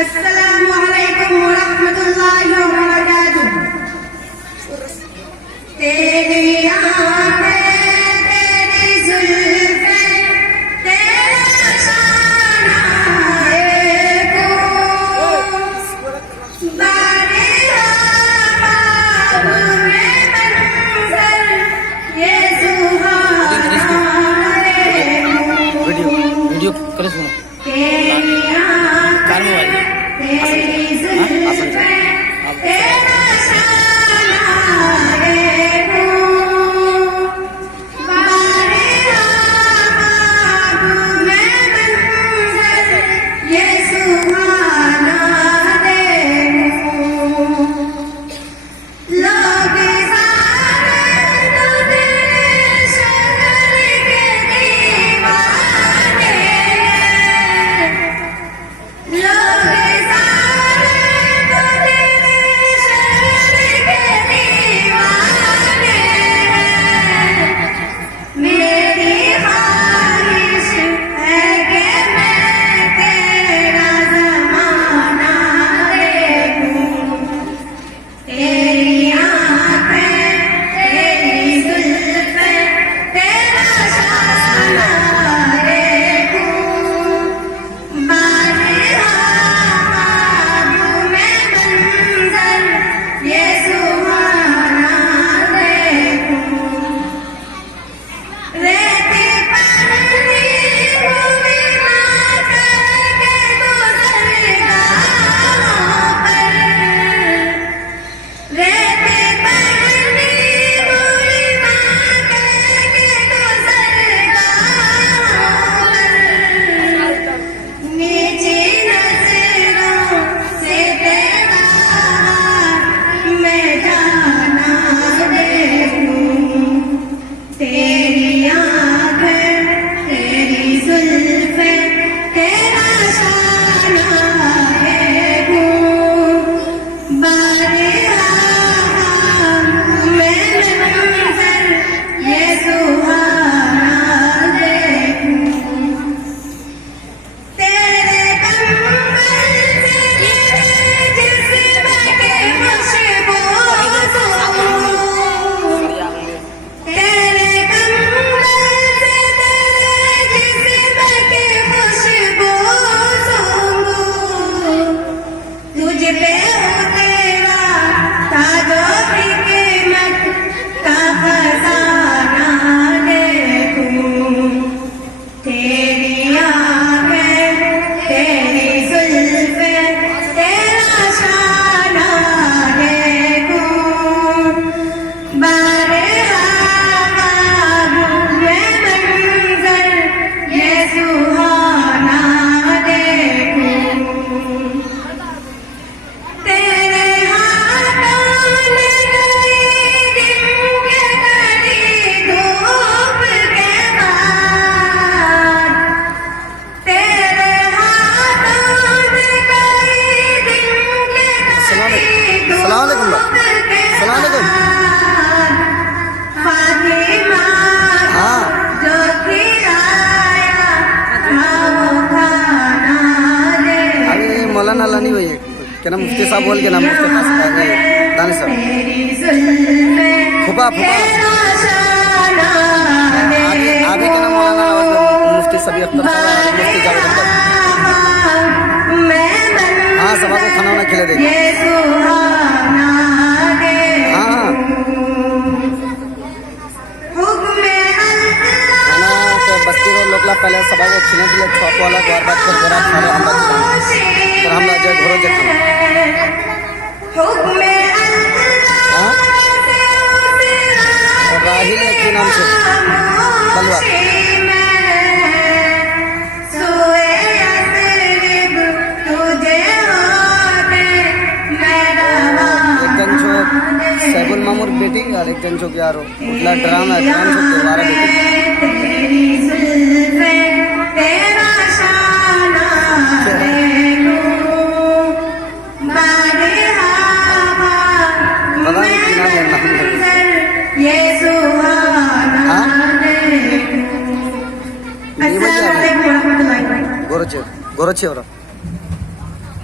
अस्सलामुअलैकुम वरहमतुल्लाहि वबरकातुह। तेरी आँखें, तेरी जुल्फ़ें, तेरा शानाए बारिया बाबू में मंज़र, ये सुहाना वीडियो करे सुनो तेरी कार में वाली तेरी जुल्फ़ें, तेरा शानाए बारिया बाबू में मंज़र, ये सुहाना लोग सारे तो तेरे शहर के दीवाने, लोग सारे तो तेरे शहर के दीवाने, मेरी ख्वाहिश है कि मैं तेरा ज़माना देखूं, तेरी आँखें, तेरी जुल्फ़ें, तेरा शाना देखूं, बारिया बाबू में मंज़र, ये सुहाना देखूं, रेती पहनी हुई माँ करके गुज़रगाहों पर, रेती पहनी हुई माँ करके गुज़रगाहों पर, नीची नज़रों से तेरा मैं जाना देखूं, तेरी आँखें, तेरी जुल्फ़ें, तेरा शाना देखूं, बारिया में मंज़र, ये सुहाना देखूं, तेरे कम्बल से गिरे जिस्म के खुशबू सूंघूं, तेरे कम्बल से तेरे जिस्म की खुशबू सूंघूं, तुझ पे हो तेरा ताजो भी कीमत का खजाना देखूं, तेरी आँखें, तेरी जुल्फ़ें, तेरा शाना देखूं, बारिया बाबू में मंज़र, ये सुहाना देखूं, तेरे हाथों ने गई दिन के कड़ी धूप के बाद, तेरे हाथों ने गई दिन के कड़ी सलाम अलैकुम धूप के सलाम अलैकुम। बाद, फातिमा हाँ जो खिलाया था वो खाना दे, अभी मौलाना लानी हुई है क्या नाम मुफ्ती साहब बोल के नाम मुफ्ती पास आ गए दानिश साहब तेरी जुल्फ़ें, फुफा तेरा शाना आगे आगे क्या नाम मौलाना मुफ्ती सभी अख्तर साहब मुफ्ती जावेद अख्तर मैं हाँ सबा को खाना वाना खिला देगा ये सुहाना हाँ हुक्मे खाना के बस्ती को लोग पहले सबा को खिला दिया छॉप वाला द्वार बात कर जरा खाने हम लोग फिर हम लोग जो घरों जो खाना हुक्मे हाँ और राहिल है के नाम से बलवा एक जन छो सैबुल मामूर बेटी और एक जन छो यारो उतला ड्रामा है ड्राम छो दोबारा बेटी तेरी जुल्फ़ें, तेरा शाना देखूं, बारिया पता नहीं कि नाम है नाम है मंज़र, ये सुहाना हाँ देखूं। नहीं बजा अस्सलाम वालेकुम वरहमतुल्लाहि वबरकातुह। गोरचे गोरचे